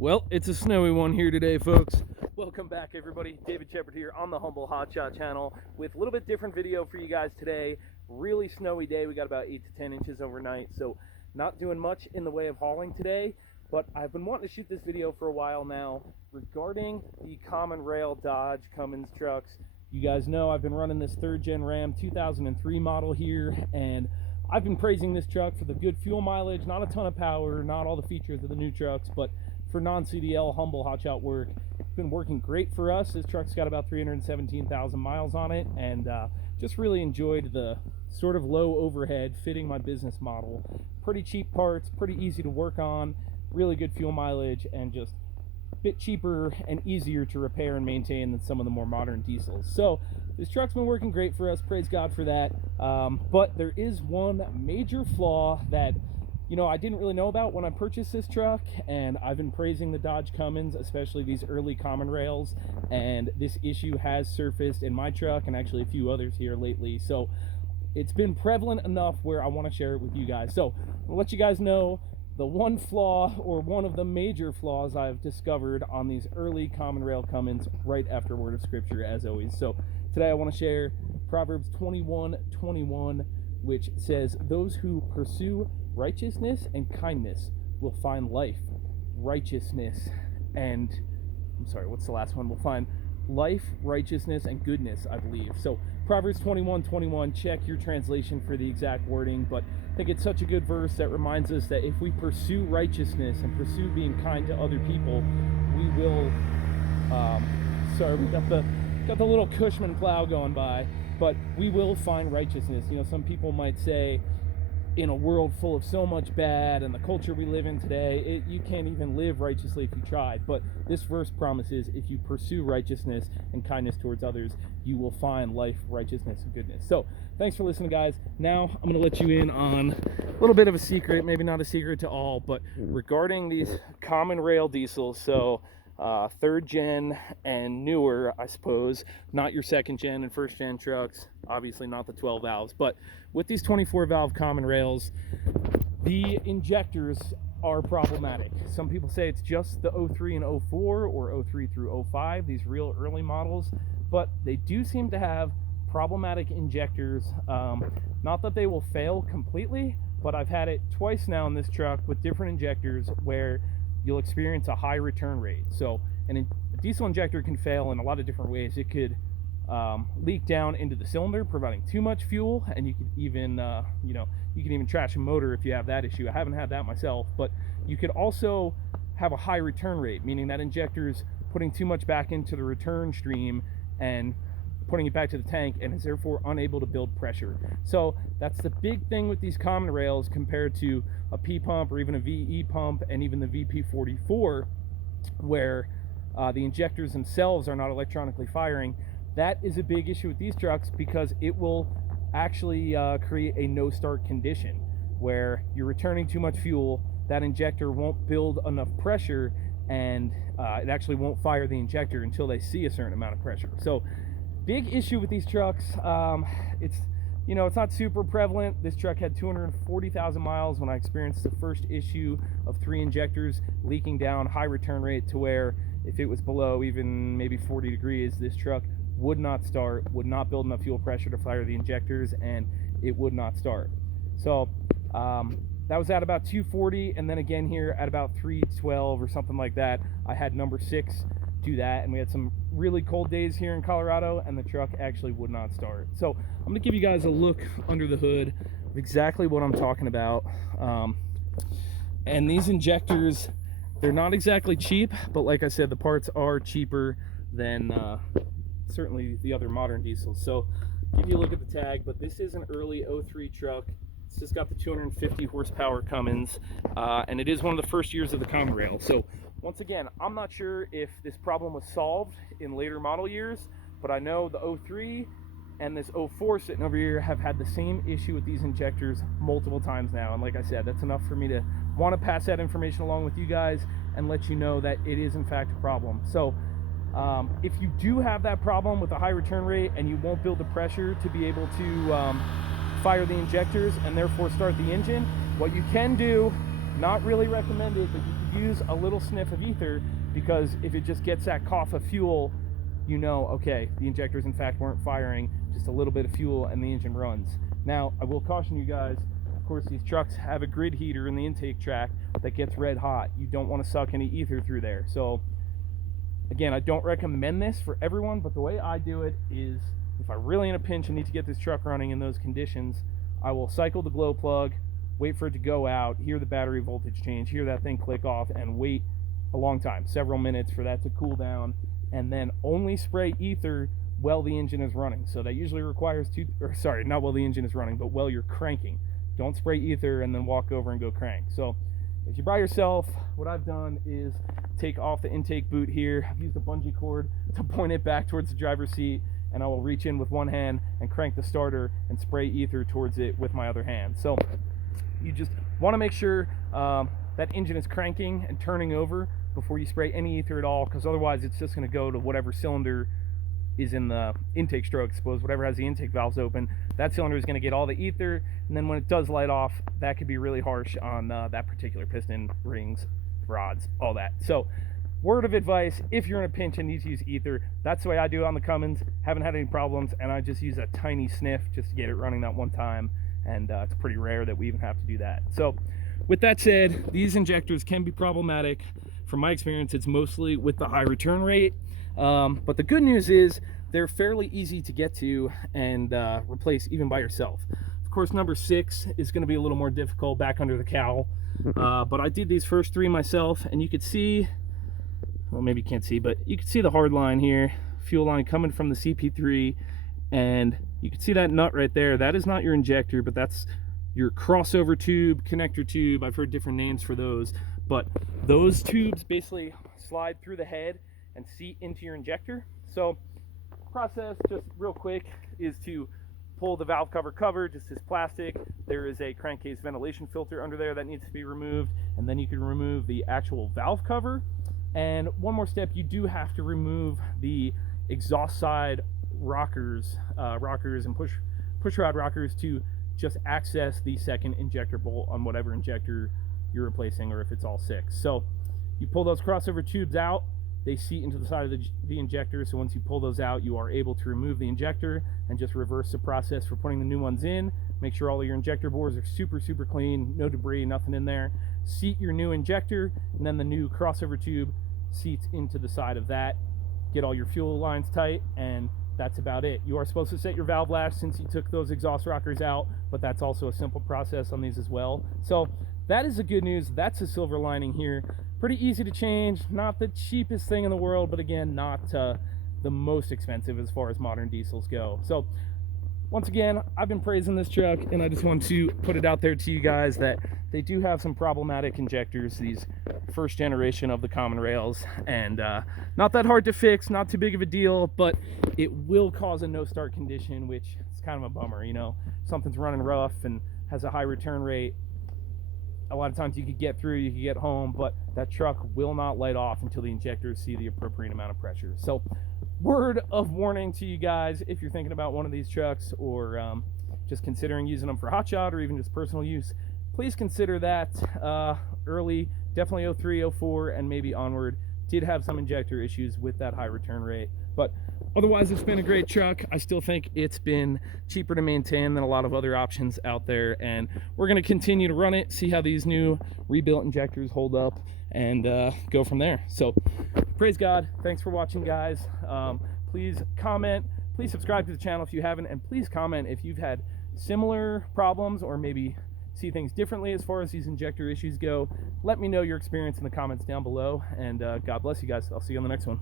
Well, it's a snowy one here today, folks. Welcome back, everybody. David Shepard here on the Humble Hotshot channel with a little bit different video for you guys today. Really snowy day. We got about 8 to 10 inches overnight, so not doing much in the way of hauling today, but I've been wanting to shoot this video for a while now regarding the common rail Dodge Cummins trucks. You guys know I've been running this 3rd gen Ram 2003 model here, and I've been praising this truck for the good fuel mileage, not a ton of power, not all the features of the new trucks, but for non-CDL humble hotshot work, it's been working great for us. This truck's got about 317,000 miles on it, and just really enjoyed the sort of low overhead fitting my business model. Pretty cheap parts, pretty easy to work on, really good fuel mileage, and just a bit cheaper and easier to repair and maintain than some of the more modern diesels. So this truck's been working great for us, praise God for that. But there is one major flaw that I didn't really know about when I purchased this truck, and I've been praising the Dodge Cummins, especially these early common rails, and this issue has surfaced in my truck and actually a few others here lately. So it's been prevalent enough where I want to share it with you guys. So I'll let you guys know the one flaw, or one of the major flaws I've discovered on these early common rail Cummins right after word of scripture, as always. So today I want to share Proverbs 21:21, which says, "Those who pursue righteousness and kindness will find life, righteousness, and what's the last one? We'll find life, righteousness, and goodness," I believe. So Proverbs 21:21, check your translation for the exact wording, but I think it's such a good verse that reminds us that if we pursue righteousness and pursue being kind to other people, we will, we got the little Cushman plow going by, but we will find righteousness. Some people might say, in a world full of so much bad and the culture we live in today, you can't even live righteously if you tried. But this verse promises if you pursue righteousness and kindness towards others, you will find life, righteousness, and goodness. So thanks for listening, guys. Now I'm going to let you in on a little bit of a secret, maybe not a secret to all, but regarding these common rail diesels. So 3rd gen and newer, I suppose, not your 2nd gen and 1st gen trucks, obviously not the 12 valves, but with these 24 valve common rails, the injectors are problematic. Some people say it's just the 03 and 04 or 03 through 05, these real early models, but they do seem to have problematic injectors. Not that they will fail completely, but I've had it twice now in this truck with different injectors where you'll experience a high return rate. So a diesel injector can fail in a lot of different ways. It could leak down into the cylinder, providing too much fuel, and you could even you can even trash a motor if you have that issue. I haven't had that myself, but you could also have a high return rate, meaning that injector's putting too much back into the return stream and putting it back to the tank, and is therefore unable to build pressure. So that's the big thing with these common rails compared to a P pump or even a VE pump and even the VP44, where the injectors themselves are not electronically firing. That is a big issue with these trucks because it will actually create a no start condition where you're returning too much fuel, that injector won't build enough pressure, and it actually won't fire the injector until they see a certain amount of pressure. So big issue with these trucks. It's not super prevalent. This truck had 240,000 miles when I experienced the first issue of 3 injectors leaking down, high return rate, to where if it was below even maybe 40 degrees, this truck would not start, would not build enough fuel pressure to fire the injectors, and it would not start. So that was at about 240, and then again here at about 312 or something like that, I had number 6 do that, and we had some really cold days here in Colorado, and the truck actually would not start. So I'm going to give you guys a look under the hood of exactly what I'm talking about. And these injectors, they're not exactly cheap, but like I said, the parts are cheaper than certainly the other modern diesels. So give you a look at the tag, but this is an early 03 truck. It's just got the 250 horsepower Cummins, and it is one of the first years of the common rail. So once again, I'm not sure if this problem was solved in later model years, but I know the 03 and this 04 sitting over here have had the same issue with these injectors multiple times now. And like I said, that's enough for me to want to pass that information along with you guys and let you know that it is in fact a problem. So if you do have that problem with a high return rate and you won't build the pressure to be able to fire the injectors and therefore start the engine, what you can do, not really recommended, but you can use a little sniff of ether, because if it just gets that cough of fuel, you know, okay, the injectors in fact weren't firing, just a little bit of fuel and the engine runs. Now, I will caution you guys, of course, these trucks have a grid heater in the intake track that gets red hot. You don't want to suck any ether through there. So again, I don't recommend this for everyone, but the way I do it is, if I'm really in a pinch and need to get this truck running in those conditions, I will cycle the glow plug, wait for it to go out, hear the battery voltage change, hear that thing click off, and wait a long time, several minutes, for that to cool down, and then only spray ether while the engine is running. So that usually requires not while the engine is running, but while you're cranking. Don't spray ether and then walk over and go crank. So if you're by yourself, what I've done is take off the intake boot here. I've used a bungee cord to point it back towards the driver's seat, and I will reach in with one hand and crank the starter and spray ether towards it with my other hand. So you just want to make sure that engine is cranking and turning over before you spray any ether at all, because otherwise it's just going to go to whatever cylinder is in the intake stroke, suppose whatever has the intake valves open. That cylinder is going to get all the ether, and then when it does light off, that could be really harsh on that particular piston, rings, rods, all that. So word of advice, if you're in a pinch and need to use ether, that's the way I do it on the Cummins. Haven't had any problems, and I just use a tiny sniff just to get it running that one time, and it's pretty rare that we even have to do that. So with that said, these injectors can be problematic. From my experience, it's mostly with the high return rate, but the good news is they're fairly easy to get to and replace even by yourself. Of course, number 6 is going to be a little more difficult back under the cowl, but I did these first 3 myself, and you could see, well, maybe you can't see, but you can see the hard line here, fuel line coming from the CP3, and you can see that nut right there. That is not your injector, but that's your crossover tube, connector tube. I've heard different names for those, but those tubes basically slide through the head and seat into your injector. So process, just real quick, is to pull the valve cover, just this plastic. There is a crankcase ventilation filter under there that needs to be removed, and then you can remove the actual valve cover. And one more step, you do have to remove the exhaust side rockers and push rod rockers to just access the second injector bolt on whatever injector you're replacing, or if it's all 6. So you pull those crossover tubes out, they seat into the side of the injector. So once you pull those out, you are able to remove the injector and just reverse the process for putting the new ones in. Make sure all of your injector bores are super clean, no debris, nothing in there. Seat your new injector, and then the new crossover tube seats into the side of that. Get all your fuel lines tight, and that's about it. You are supposed to set your valve lash since you took those exhaust rockers out, but that's also a simple process on these as well. So that is the good news. That's the silver lining here. Pretty easy to change, not the cheapest thing in the world, but again, not the most expensive as far as modern diesels go. So once again, I've been praising this truck, and I just want to put it out there to you guys that they do have some problematic injectors, these first generation of the common rails, and not that hard to fix, not too big of a deal, but it will cause a no start condition, which is kind of a bummer. You know, something's running rough and has a high return rate. A lot of times you could get through, you could get home, but that truck will not light off until the injectors see the appropriate amount of pressure. So word of warning to you guys, if you're thinking about one of these trucks, or just considering using them for hotshot or even just personal use, please consider that early, definitely 03, 04, and maybe onward. Did have some injector issues with that high return rate, but otherwise it's been a great truck. I still think it's been cheaper to maintain than a lot of other options out there, and we're going to continue to run it, see how these new rebuilt injectors hold up, and go from there. So praise God. Thanks for watching, guys. Please comment, please subscribe to the channel if you haven't, and please comment if you've had similar problems or maybe see things differently as far as these injector issues go. Let me know your experience in the comments down below, and God bless you guys. I'll see you on the next one.